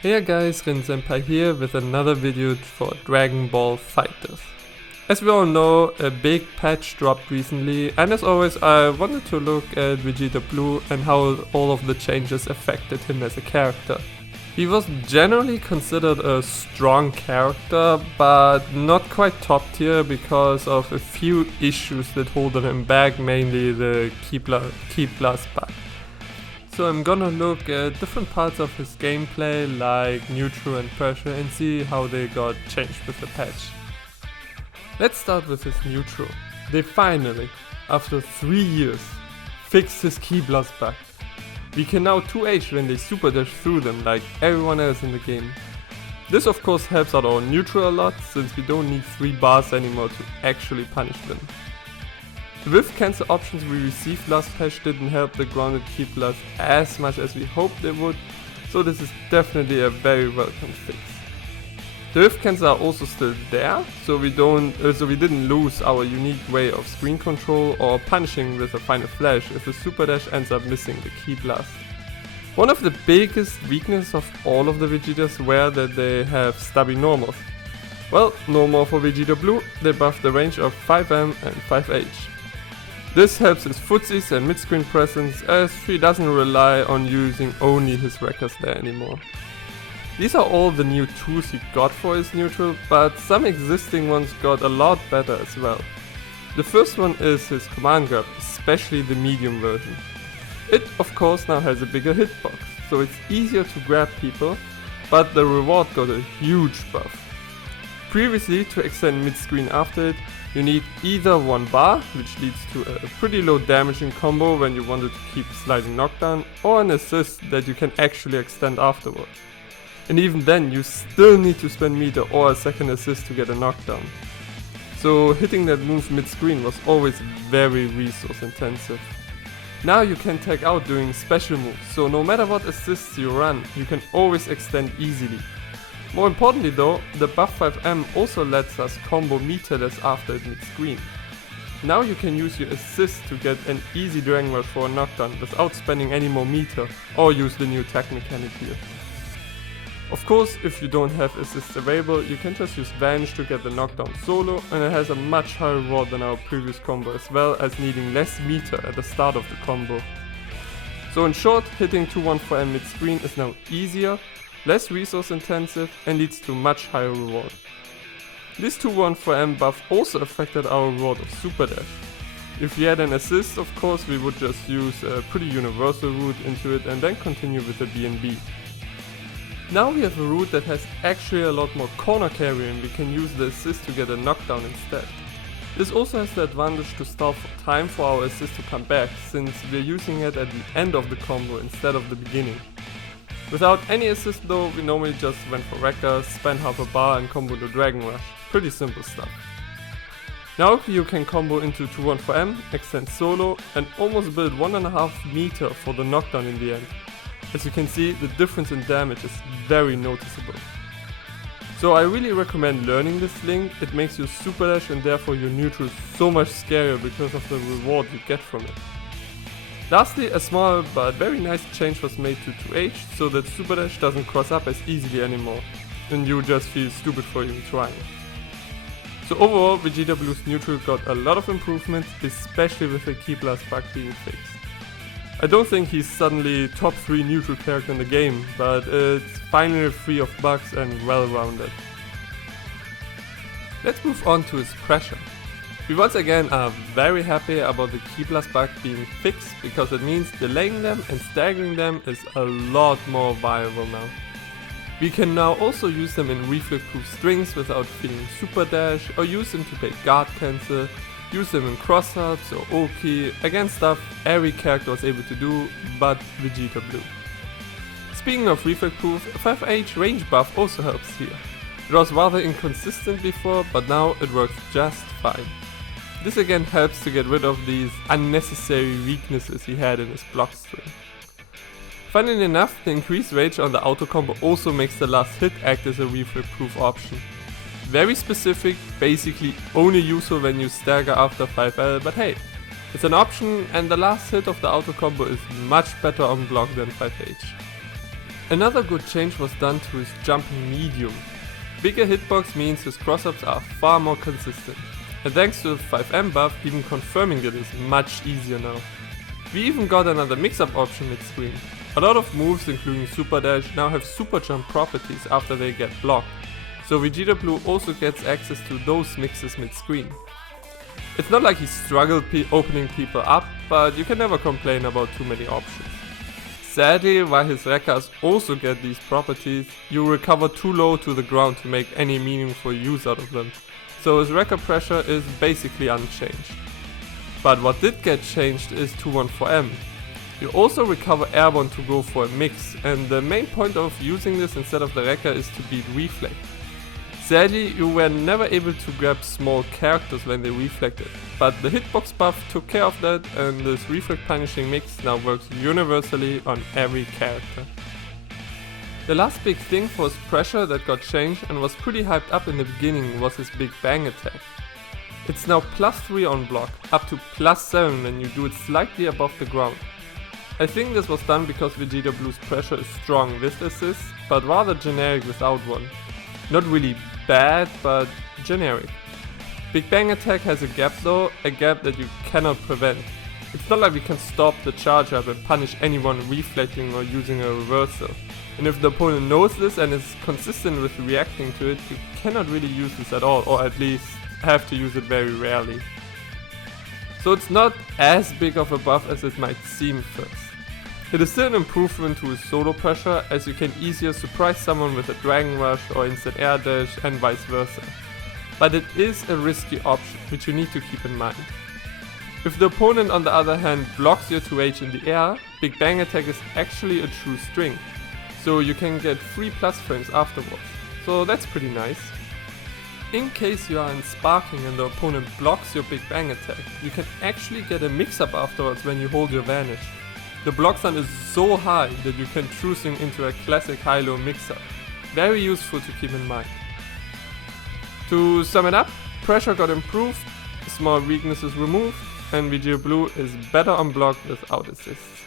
Hey guys, Rin-senpai here with another video for Dragon Ball FighterZ. As we all know, a big patch dropped recently, and as always I wanted to look at Vegeta Blue and how all of the changes affected him as a character. He was generally considered a strong character, but not quite top tier because of a few issues that holded him back, mainly the kiblast bug. So I'm gonna look at different parts of his gameplay like neutral and pressure and see how they got changed with the patch. Let's start with his neutral. They finally, after 3 years, fixed his kiblast bug. We can now 2H when they super dash through them like everyone else in the game. This of course helps out our neutral a lot since we don't need 3 bars anymore to actually punish them. The whiff cancel options we received last patch didn't help the grounded kiblast as much as we hoped they would, so this is definitely a very welcome fix. The whiff cancel are also still there, so we didn't lose our unique way of screen control or punishing with a final flash if a super dash ends up missing the kiblast. One of the biggest weaknesses of all of the Vegetas were that they have stubby normals. Well, no more for Vegeta Blue, they buffed the range of 5M and 5H. This helps his footsies and mid-screen presence as he doesn't rely on using only his wreckers there anymore. These are all the new tools he got for his neutral, but some existing ones got a lot better as well. The first one is his command grab, especially the medium version. It of course now has a bigger hitbox, so it's easier to grab people, but the reward got a huge buff. Previously, to extend mid-screen after it, you need either 1 bar, which leads to a pretty low damaging combo when you wanted to keep sliding knockdown, or an assist that you can actually extend afterward. And even then, you still need to spend meter or a second assist to get a knockdown. So hitting that move mid-screen was always very resource intensive. Now you can tag out doing special moves, so no matter what assists you run, you can always extend easily. More importantly though, the buff 5M also lets us combo meterless after it mid-screen. Now you can use your assist to get an easy Dragon Rush for a knockdown without spending any more meter, or use the new tech mechanic here. Of course, if you don't have assists available, you can just use Vanish to get the knockdown solo, and it has a much higher reward than our previous combo, as well as needing less meter at the start of the combo. So in short, hitting 2-1-4M mid-screen is now easier, less resource intensive, and leads to much higher reward. This 2-1-4M buff also affected our reward of super dash. If we had an assist, of course we would just use a pretty universal route into it and then continue with the BNB. Now we have a route that has actually a lot more corner carry and we can use the assist to get a knockdown instead. This also has the advantage to stall for time for our assist to come back, since we're using it at the end of the combo instead of the beginning. Without any assist though, we normally just went for wreckers, spend half a bar and combo the Dragon Rush. Pretty simple stuff. Now you can combo into 2-1-4M, extend solo and almost build 1.5 meter for the knockdown in the end. As you can see, the difference in damage is very noticeable. So I really recommend learning this link. It makes you super dash and therefore your neutral so much scarier because of the reward you get from it. Lastly, a small but very nice change was made to 2H so that super dash doesn't cross up as easily anymore and you just feel stupid for even trying. So overall, Vegeta Blue's neutral got a lot of improvements, especially with the kiblast bug being fixed. I don't think he's suddenly top 3 neutral character in the game, but it's finally free of bugs and well-rounded. Let's move on to his pressure. We once again are very happy about the kiblast bug being fixed because it means delaying them and staggering them is a lot more viable now. We can now also use them in reflex-proof strings without feeling super dash, or use them to bait guard cancel, use them in cross-ups or Oki, again stuff every character was able to do but Vegeta Blue. Speaking of reflex-proof, 5H range buff also helps here. It was rather inconsistent before, but now it works just fine. This again helps to get rid of these unnecessary weaknesses he had in his block string. Funnily enough, the increased range on the auto combo also makes the last hit act as a reflex proof option. Very specific, basically only useful when you stagger after 5L, but hey, it's an option and the last hit of the auto combo is much better on block than 5H. Another good change was done to his jumping medium. Bigger hitbox means his cross-ups are far more consistent. And thanks to the 5M buff, even confirming it is much easier now. We even got another mix-up option mid-screen. A lot of moves, including Super Dash, now have Super Jump properties after they get blocked. So Vegeta Blue also gets access to those mixes mid-screen. It's not like he struggled opening people up, but you can never complain about too many options. Sadly, while his Rekkas also get these properties, you recover too low to the ground to make any meaningful use out of them. So his Rekka pressure is basically unchanged. But what did get changed is 214M. You also recover airborne to go for a mix, and the main point of using this instead of the Rekka is to beat reflect. Sadly, you were never able to grab small characters when they reflected, but the hitbox buff took care of that, and this reflect punishing mix now works universally on every character. The last big thing for his pressure that got changed and was pretty hyped up in the beginning was his Big Bang attack. It's now +3 on block, up to +7 when you do it slightly above the ground. I think this was done because Vegeta Blue's pressure is strong with assist, but rather generic without one. Not really bad, but generic. Big Bang attack has a gap though, a gap that you cannot prevent. It's not like we can stop the charge up and punish anyone reflecting or using a reversal. And if the opponent knows this and is consistent with reacting to it, you cannot really use this at all, or at least have to use it very rarely. So it's not as big of a buff as it might seem first. It is still an improvement to his solo pressure, as you can easier surprise someone with a Dragon Rush or instant air dash and vice versa. But it is a risky option, which you need to keep in mind. If the opponent on the other hand blocks your 2H in the air, Big Bang attack is actually a true string, so you can get 3+ frames afterwards, so that's pretty nice. In case you are in sparking and the opponent blocks your Big Bang attack, you can actually get a mix-up afterwards when you hold your Vanish. The block stun is so high that you can true swing into a classic high-low mix-up. Very useful to keep in mind. To sum it up, pressure got improved, small weaknesses removed, and Vegeta Blue is better on block without assists.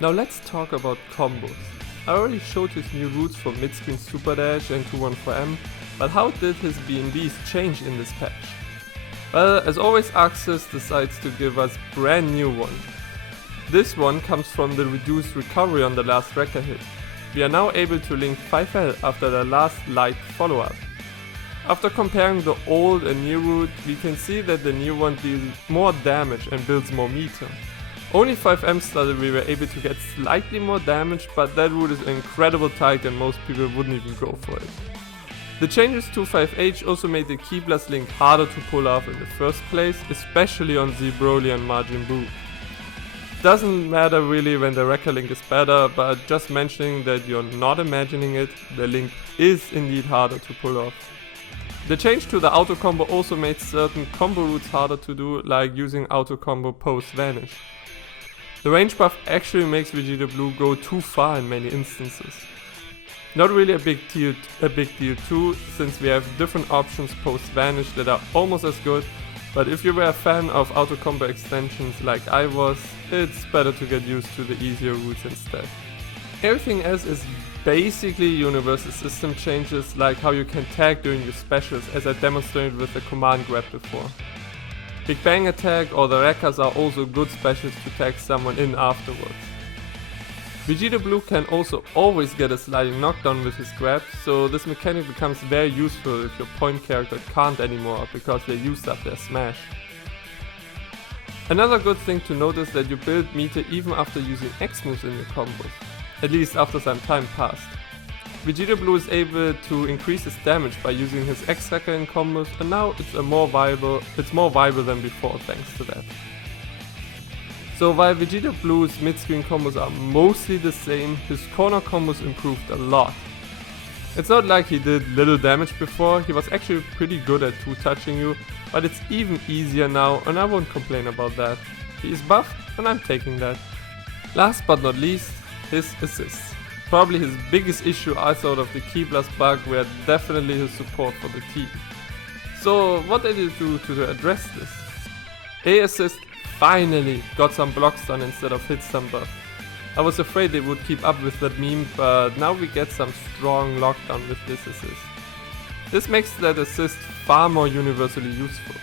Now let's talk about combos. I already showed his new routes for mid-screen Super Dash and 214M, but how did his BNBs change in this patch? Well, as always, Axis decides to give us brand new one. This one comes from the reduced recovery on the last Rekka hit. We are now able to link 5L after the last light follow-up. After comparing the old and new route, we can see that the new one deals more damage and builds more meter. Only 5M started we were able to get slightly more damage, but that route is incredible tight and most people wouldn't even go for it. The changes to 5H also made the kiblast link harder to pull off in the first place, especially on Z Broly and Majin Buu. Doesn't matter really when the Rekka link is better, but just mentioning that you're not imagining it, the link is indeed harder to pull off. The change to the auto combo also made certain combo routes harder to do, like using auto combo post Vanish. The range buff actually makes Vegeta Blue go too far in many instances. Not really a big deal too, since we have different options post Vanish that are almost as good, but if you were a fan of auto combo extensions like I was, it's better to get used to the easier routes instead. Everything else is basically universal system changes, like how you can tag during your specials, as I demonstrated with the command grab before. Big Bang attack or the Rekkas are also good specials to tag someone in afterwards. Vegeta Blue can also always get a sliding knockdown with his grab, so this mechanic becomes very useful if your point character can't anymore because they used up their smash. Another good thing to note is that you build meter even after using X moves in your combos, at least after some time passed. Vegeta Blue is able to increase his damage by using his X Rekka in combos, and now it's more viable than before thanks to that. So while Vegeta Blue's mid-screen combos are mostly the same, his corner combos improved a lot. It's not like he did little damage before, he was actually pretty good at 2-touching you, but it's even easier now and I won't complain about that. He is buffed and I'm taking that. Last but not least, his assists. Probably his biggest issue outside of the kiblast bug were definitely his support for the team. So what did he do to address this? A assist finally got some block stun instead of hit stun buff. I was afraid they would keep up with that meme, but now we get some strong lockdown with this assist. This makes that assist far more universally useful.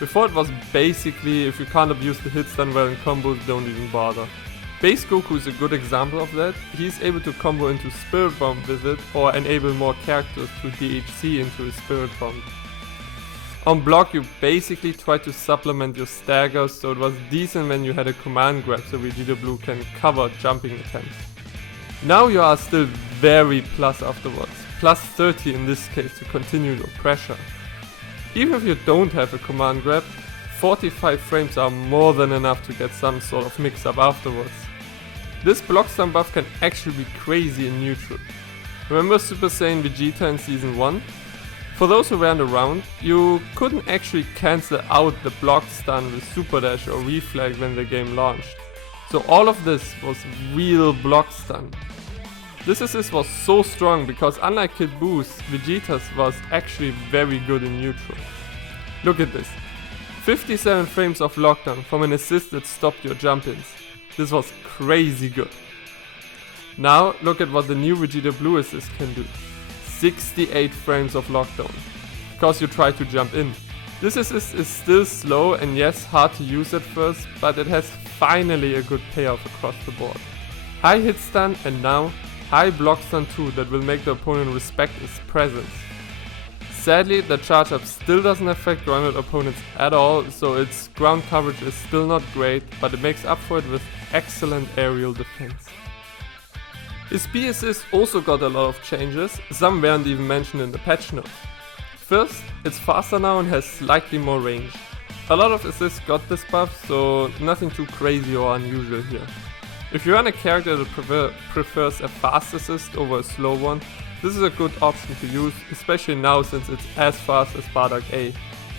Before it was basically, if you can't abuse the hit stun well in combos, don't even bother. Base Goku is a good example of that. He's able to combo into Spirit Bomb with it or enable more characters to DHC into his Spirit Bomb. On block you basically try to supplement your staggers, so it was decent when you had a command grab so Vegeta Blue can cover jumping attempts. Now you are still very plus afterwards, plus 30 in this case to continue your pressure. Even if you don't have a command grab, 45 frames are more than enough to get some sort of mix up afterwards. This block stun buff can actually be crazy in neutral. Remember Super Saiyan Vegeta in Season 1? For those who weren't around, you couldn't actually cancel out the block stun with Super Dash or Reflag when the game launched. So all of this was real block stun. This assist was so strong because unlike Kid Boo's, Vegeta's was actually very good in neutral. Look at this. 57 frames of lockdown from an assist that stopped your jump-ins. This was crazy good. Now look at what the new Vegeta Blue assist can do. 68 frames of lockdown, because you try to jump in. This assist is still slow and yes, hard to use at first, but it has finally a good payoff across the board. High hit stun and now high block stun too that will make the opponent respect its presence. Sadly, the charge up still doesn't affect grounded opponents at all, so its ground coverage is still not great, but it makes up for it with excellent aerial defense. His B assist also got a lot of changes, some weren't even mentioned in the patch notes. First, it's faster now and has slightly more range. A lot of assists got this buff, so nothing too crazy or unusual here. If you run a character that prefers a fast assist over a slow one, this is a good option to use, especially now since it's as fast as Bardock A.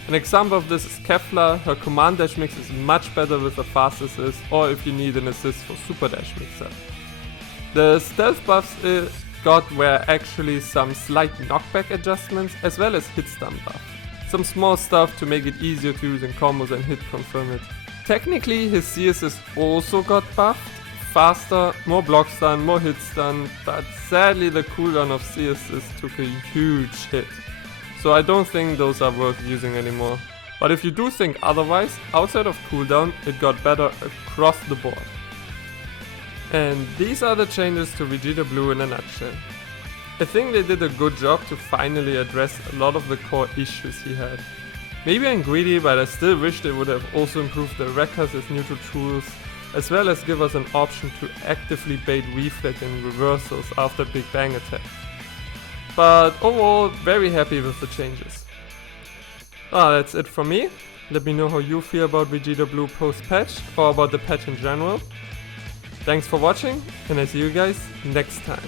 An example of this is Kefla. Her command dash mix is much better with a fast assist, or if you need an assist for super dash mixer. The stealth buffs got were actually some slight knockback adjustments as well as hit stun buff. Some small stuff to make it easier to use in combos and hit confirm it. Technically his C assist also got buffed. Faster, more block stun, more hit stun, but sadly the cooldown of C assist took a huge hit. So I don't think those are worth using anymore. But if you do think otherwise, outside of cooldown it got better across the board. And these are the changes to Vegeta Blue in a nutshell. I think they did a good job to finally address a lot of the core issues he had. Maybe I'm greedy, but I still wish they would have also improved the records as neutral tools, as well as give us an option to actively bait reflect and reversals after Big Bang attack. But overall, very happy with the changes. That's it from me. Let me know how you feel about Vegeta Blue post-patch or about the patch in general. Thanks for watching, and I see you guys next time.